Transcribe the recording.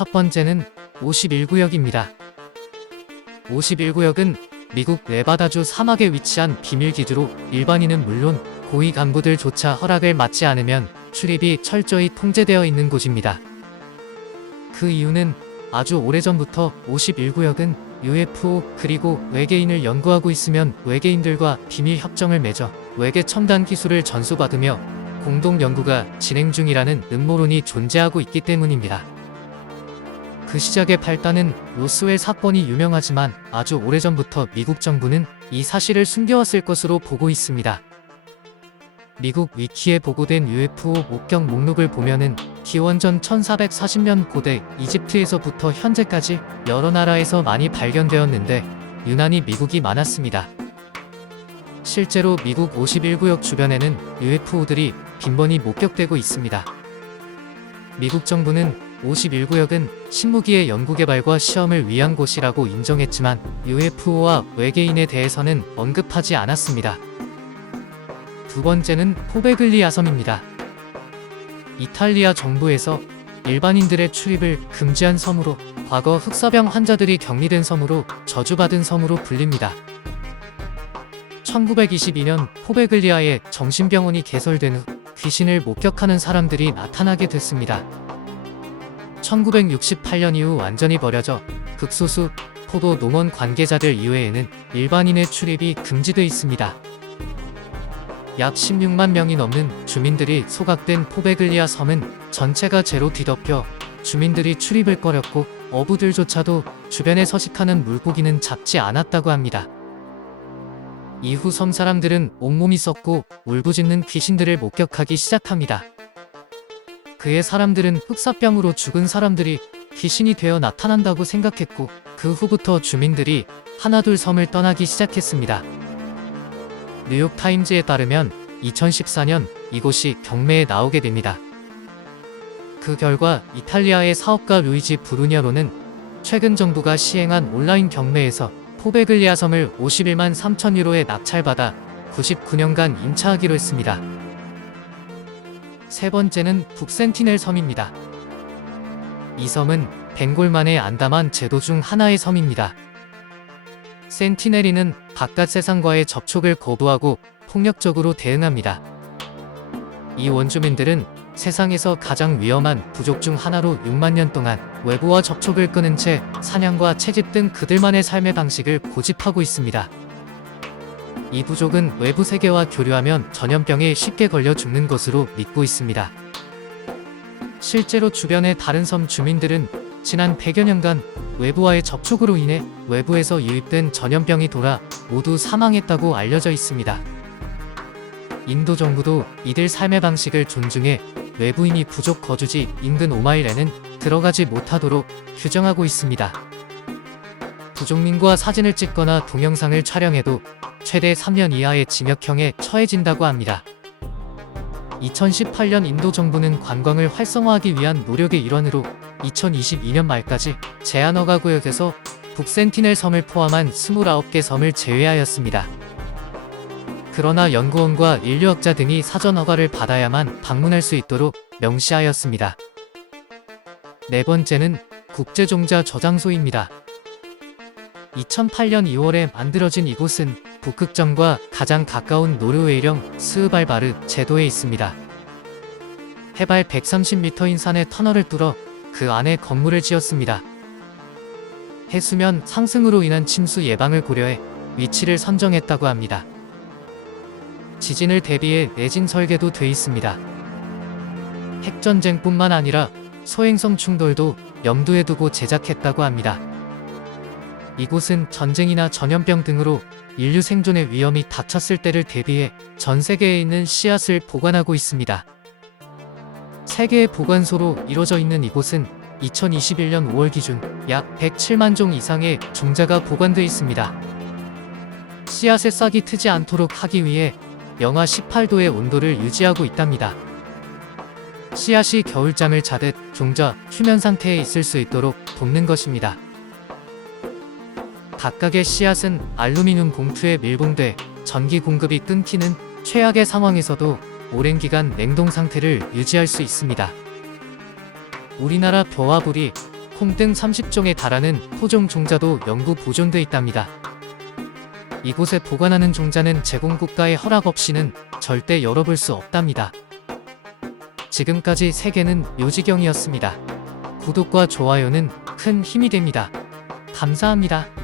첫 번째는 51구역입니다. 51구역은 미국 네바다주 사막에 위치한 비밀 기지로 일반인은 물론 고위 간부들조차 허락을 받지 않으면 출입이 철저히 통제되어 있는 곳입니다. 그 이유는 아주 오래전부터 51구역은 UFO 그리고 외계인을 연구하고 있으면 외계인들과 비밀 협정을 맺어 외계 첨단 기술을 전수받으며 공동 연구가 진행 중이라는 음모론이 존재하고 있기 때문입니다. 그 시작의 발단은 로스웰 사건이 유명하지만 아주 오래전부터 미국 정부는 이 사실을 숨겨왔을 것으로 보고 있습니다. 미국 위키에 보고된 UFO 목격 목록을 보면은 기원전 1440년 고대 이집트에서부터 현재까지 여러 나라에서 많이 발견되었는데 유난히 미국이 많았습니다. 실제로 미국 51구역 주변에는 UFO들이 빈번히 목격되고 있습니다. 미국 정부는 51구역은 신무기의 연구개발과 시험을 위한 곳이라고 인정했지만 UFO와 외계인에 대해서는 언급하지 않았습니다. 두 번째는 포베글리아 섬입니다. 이탈리아 정부에서 일반인들의 출입을 금지한 섬으로 과거 흑사병 환자들이 격리된 섬으로 저주받은 섬으로 불립니다. 1922년 포베글리아에 정신병원이 개설된 후 귀신을 목격하는 사람들이 나타나게 됐습니다. 1968년 이후 완전히 버려져 극소수 포도 농원 관계자들 이외에는 일반인의 출입이 금지돼 있습니다. 약 16만 명이 넘는 주민들이 소각된 포베글리아 섬은 전체가 제로 뒤덮여 주민들이 출입을 꺼렸고 어부들조차도 주변에 서식하는 물고기는 잡지 않았다고 합니다. 이후 섬 사람들은 온몸이 썩고 울부짖는 귀신들을 목격하기 시작합니다. 그의 사람들은 흑사병으로 죽은 사람들이 귀신이 되어 나타난다고 생각했고 그 후부터 주민들이 하나둘 섬을 떠나기 시작했습니다. 뉴욕타임즈에 따르면 2014년 이곳이 경매에 나오게 됩니다. 그 결과 이탈리아의 사업가 루이지 브루냐로는 최근 정부가 시행한 온라인 경매에서 포베글리아 섬을 51만 3천 유로에 낙찰받아 99년간 임차하기로 했습니다. 세 번째는 북센티넬 섬입니다. 이 섬은 벵골만의 안다만 제도 중 하나의 섬입니다. 센티넬이는 바깥 세상과의 접촉을 거부하고 폭력적으로 대응합니다. 이 원주민들은 세상에서 가장 위험한 부족 중 하나로 6만 년 동안 외부와 접촉을 끊은 채 사냥과 채집 등 그들만의 삶의 방식을 고집하고 있습니다. 이 부족은 외부 세계와 교류하면 전염병에 쉽게 걸려 죽는 것으로 믿고 있습니다. 실제로 주변의 다른 섬 주민들은 지난 100여 년간 외부와의 접촉으로 인해 외부에서 유입된 전염병이 돌아 모두 사망했다고 알려져 있습니다. 인도 정부도 이들 삶의 방식을 존중해 외부인이 부족 거주지 인근 5마일에는 들어가지 못하도록 규정하고 있습니다. 부족민과 사진을 찍거나 동영상을 촬영해도 최대 3년 이하의 징역형에 처해진다고 합니다. 2018년 인도 정부는 관광을 활성화하기 위한 노력의 일환으로 2022년 말까지 제한허가 구역에서 북센티넬 섬을 포함한 29개 섬을 제외하였습니다. 그러나 연구원과 인류학자 등이 사전 허가를 받아야만 방문할 수 있도록 명시하였습니다. 네 번째는 국제종자 저장소입니다. 2008년 2월에 만들어진 이곳은 북극점과 가장 가까운 노르웨이령 스흐발바르 제도에 있습니다. 해발 130m인 산의 터널을 뚫어 그 안에 건물을 지었습니다. 해수면 상승으로 인한 침수 예방을 고려해 위치를 선정했다고 합니다. 지진을 대비해 내진 설계도 돼 있습니다. 핵전쟁뿐만 아니라 소행성 충돌도 염두에 두고 제작했다고 합니다. 이곳은 전쟁이나 전염병 등으로 인류 생존의 위험이 닥쳤을 때를 대비해 전 세계에 있는 씨앗을 보관하고 있습니다. 세계의 보관소로 이루어져 있는 이곳은 2021년 5월 기준 약 107만 종 이상의 종자가 보관되어 있습니다. 씨앗의 싹이 트지 않도록 하기 위해 영하 18도의 온도를 유지하고 있답니다. 씨앗이 겨울잠을 자듯 종자 휴면 상태에 있을 수 있도록 돕는 것입니다. 각각의 씨앗은 알루미늄 봉투에 밀봉돼 전기 공급이 끊기는 최악의 상황에서도 오랜 기간 냉동 상태를 유지할 수 있습니다. 우리나라 벼와 불이 콩 등 30종에 달하는 토종 종자도 영구 보존돼 있답니다. 이곳에 보관하는 종자는 제공국가의 허락 없이는 절대 열어볼 수 없답니다. 지금까지 세계는 요지경이었습니다. 구독과 좋아요는 큰 힘이 됩니다. 감사합니다.